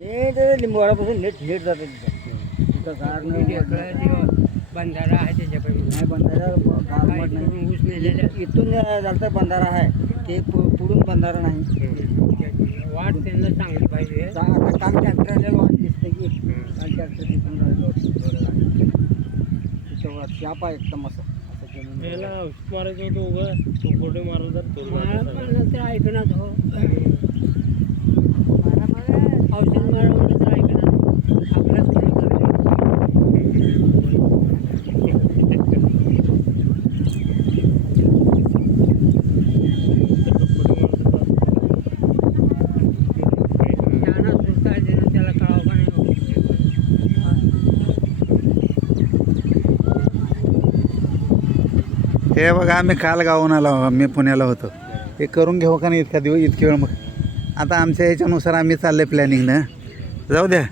ते लिंबवाडापासून लेट जातात तिथं गार नाही बंधारा आहे त्याच्याकडे नाही बंधारा गारमट नाही ऊस नेलेल्या इथून झालं बंधारा आहे ते पुढून बंधारा नाही वाट त्यांना चांगली पाहिजे आता काल ट्रॅक्टर आलेलं वाट दिसतं की काल ट्रॅक्टर तिथून राहिलो तिथं शाप आहे एकदम असं जमीन याला औषध मारायचं होतं उभं कोरडे मारलं तर तोल ते ऐकणार हो औषध मारा म्हणलं तर ऐकणार आपल्याच त्याला कळावं का नाही हे बघा आम्ही काल गावून आलो मी पुण्याला होतो हे करून घेऊ का नाही इतका दिवस इतके वेळ मग आता आमच्या ह्याच्यानुसार आम्ही चालले प्लॅनिंगनं जाऊ द्या